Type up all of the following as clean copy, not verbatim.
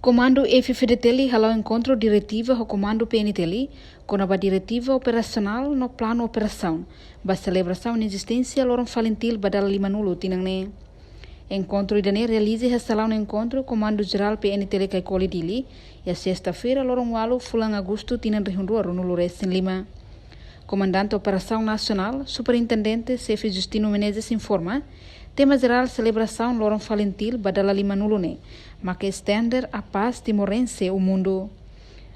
Comando FFDTL halau encontro diretiva ao comando PNTL com a diretiva operacional no plano operação, ba celebração na existência loron falentil badal limanulo tinangne. Encontro idane realize ressalão no encontro comando geral PNTL kai kolidili e a sexta-feira loron walu fulang agosto tinan rihundua no Lores em Lima. Comandante Operação Nacional, Superintendente Chefe Justino Menezes informa, tema geral celebração loron falentil badala limanulune, mas que estender a paz timorense o mundo.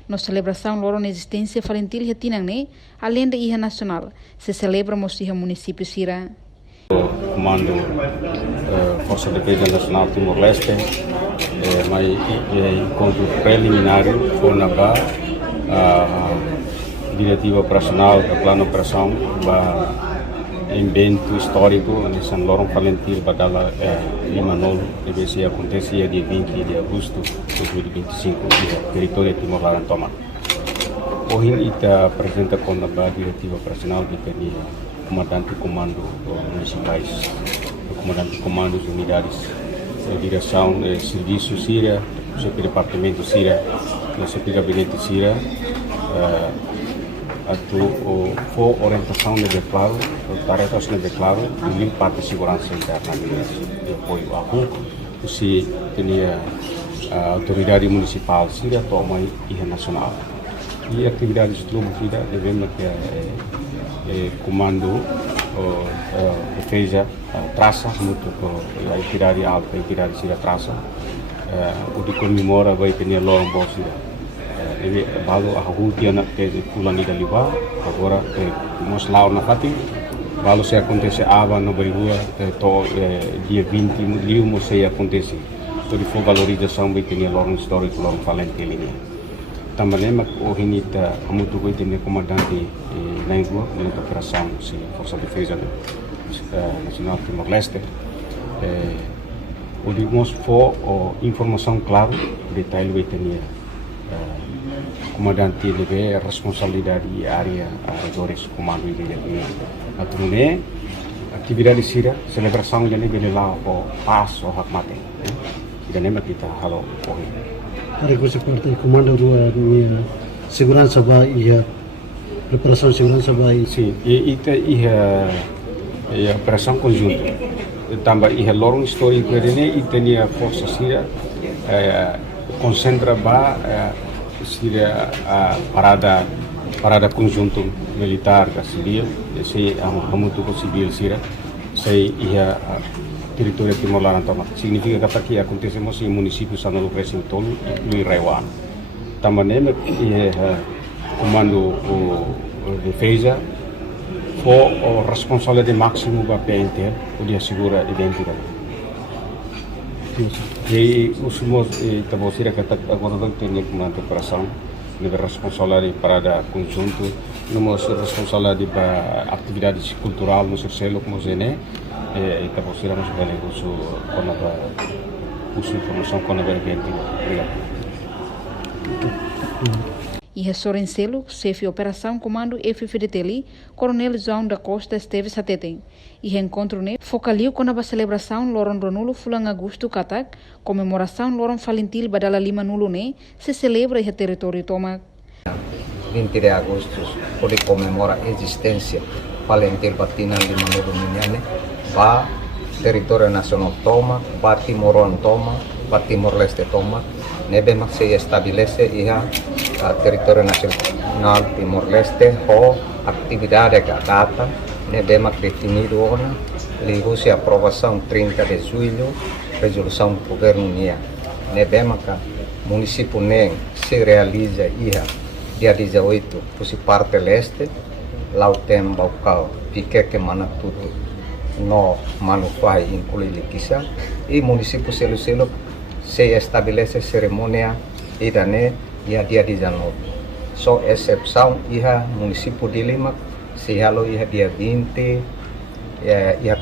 Na celebração loron existência falentil retinangne, além da Iha Nacional, se celebra no município Sira. O Comando Força de Defesa Nacional Timor-Leste, mas encontro preliminar foi na diretiva operacional do plano operação evento histórico em São Loron Falentil Badala Limanol deve ser acontecer dia 20 de agosto de 2025 no território de Timor-Leste. Hoje está apresenta com a diretiva operacional que tem comandante de comando municipais, comandante de comando das unidades de direção de serviço Síria, o departamento Síria, o gabinete Síria. For orientação de declaro, tarefas de declaro e limpar a segurança interna de apoio a RUC, se tinha a autoridade municipal Síria toma e nacional. E atividades do clube Síria devemos ter comando defesa traça muito a atividade alta, a atividade Síria traça, o de comemora vai ter logo bom Síria. Balu a hutia na ke pulani da liba agora mos lao na fati balu se acontece ava no berigua to dia 20 liu mo se acontece to di valorização vai ter logo histórico logo falante linha também mak o hinita amutu vai ter comandante na ingua na operação se força de defesa nacional Timor-Leste o de mos for informação claro detalhe vai ter comandante deve responsabilidade área dores comando de atrune atividade Síria celebração de nível lá o passo hak mate tidak nema kita halo corre para que parte comando minha segurança vai e preparação de segurança vai sim e operação conjunta também e lorong histórico ini tenia força Síria concentra Síria parada conjunto militar da civil, se muito civil Síria, se ia território Timor-Leste. Significa que acontece em município São Luís Tolo e Rewan. Também comando defesa for o responsável de máximo da PNT, podia assegurar a identidade. E os meus também será que agora não tem comandante de operação, nível responsável para conjunto, nós responsável para atividades cultural no Cercelo como zene, e também será nós vamos com a informação com a vertente. E Sorencelo, chefe operação comando FFDTL, Coronel João da Costa esteve sateten. E encontro ne focaliu com a celebração Loron Ronulo Fulang Agosto Katak, comemoração Loron Falentil Badala Lima Nulo ne, se celebra em território Tomac. 20 de agosto pode comemorar a existência Falentil Batina Lima Nulo Minhane, ba território nacional Tomac, ba Timoron Tomac, ba Timor-Leste Tomac, nebe se estabelece a território nacional Timor-Leste ou atividade que data nebe definido ona ligou-se a aprovação 30 de julho resolução do governo NIA nebe município nem se realiza dia 18 por parte leste lá o tem baucal pique que mana tudo no manufai inclui liquisa e município Selo se estabelece cerimônia idane dia 19. Só exceção município de Lima se halo dia 20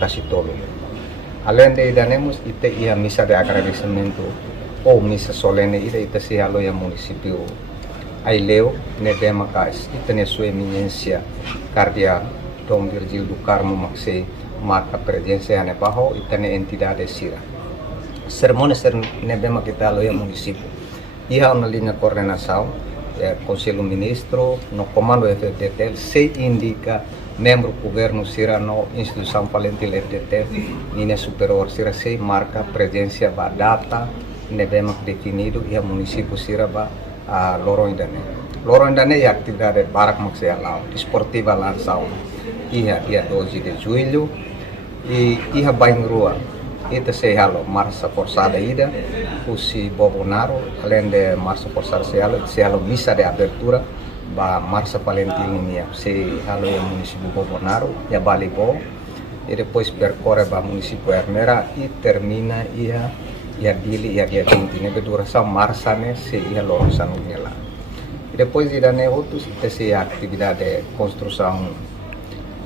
kasih tolo. Além de idanemos ite missa de agradecimento ou missa solene ite se halo município Aileu nedema kais ite sua eminência cardia Dom Virgil do Carmo Maxi marca presença ane bajo ite entidade Sira. Cerimônia nebe kita lo município Iha na linha coordenação, Conselho Ministro, no comando FDT, se indica membro governo sira no instituição palentil FDT, linha superior sira se marca presença ba data nebema definido e a município sira ba a Lorondane. Lorondane é atividade barak maksaya lao, esportiva lá sauna. Iha dia 12 de julho e iha baing rua. Ita se halo marcha forçada ida, usi Bolsonaro, além de marcha forçada se halo missa de abertura ba marcha palentil nia se halo o município Bolsonaro e a Balibó e depois percorre ba município Hermera e termina ia dili ia dia 20 ne duração marcha ne se ia lorosan lá. E depois ida ne outros essa atividade de construção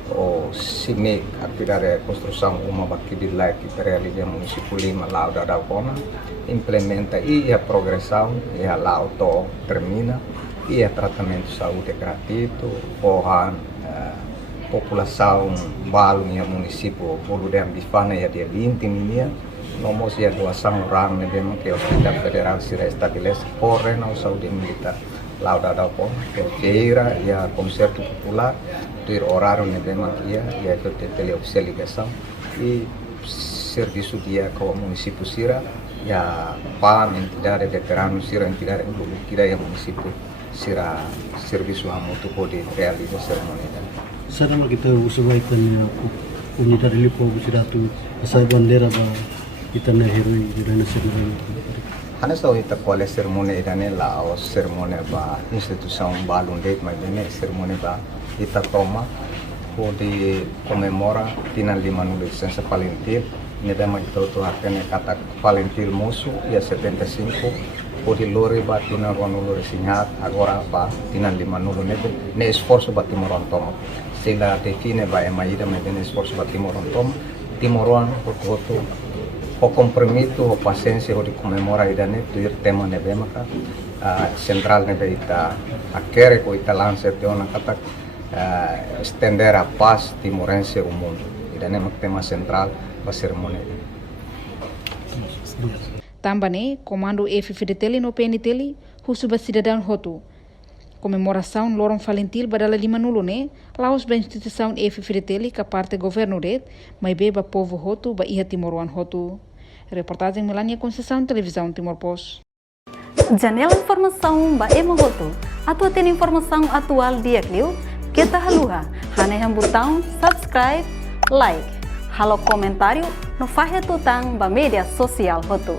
o CIMIC, atividade de construção uma baquidilha que realiza o município Lima, lá da Dalcona, implementa e a progressão, e a lá auto termina, e a tratamento de saúde gratuito, porra, população balo no município Boludem Bifana e a dia 20 minha, nomos e a doação RAM, mesmo que o Hospital Federal se restabelece, porra, não saúde militar. Lá da Dalcona, feira e a concerto popular, ter horário na demaquia e a teleoficial ligação e serviço dia com o município Sira e a PAM, entidade veterano Sira, entidade e o município Sira, serviço a muito pode realizar cerimônia. Sana kita usahakan unidade lipo busiratu asal bandera ba kita na heroi di dana seremoni. Hana só ita qual é cerimônia idane lá o cerimônia ba instituição balundet mas bene cerimônia ba ita toma pode comemora tina 5 anos de licença palentil nedama itu akan kata palentil musuh ya 75 pode lore ba tina rono lore sinhat agora ba tina 5 anos ne esforço ba timoron toma sila define ba emaida mas bene esforço ba timoron toma timoron foto o compromisso, o paciência, o de comemorar ainda né, tu ir tema nebe maka central nebe ita aquele que ita lança te ona kata estender a paz timorense o mundo. Ainda né tema central para cerimônia. Também comando FFDT no PNT, husuba cidadão hotu. Comemoração Lorong Falentil badala 5 nulo né, laos ba instituição FFDT que parte governo red, mas beba povo hotu ba iha Timoruan hotu. Reportagem Melania Conceição, Televisão Timor Post. Janela informação ba emo hotu. Atua tem informação atual dia kliu, kita haluha, haneham botão subscribe, like, halo comentário no fahe tutang ba media sosial hotu.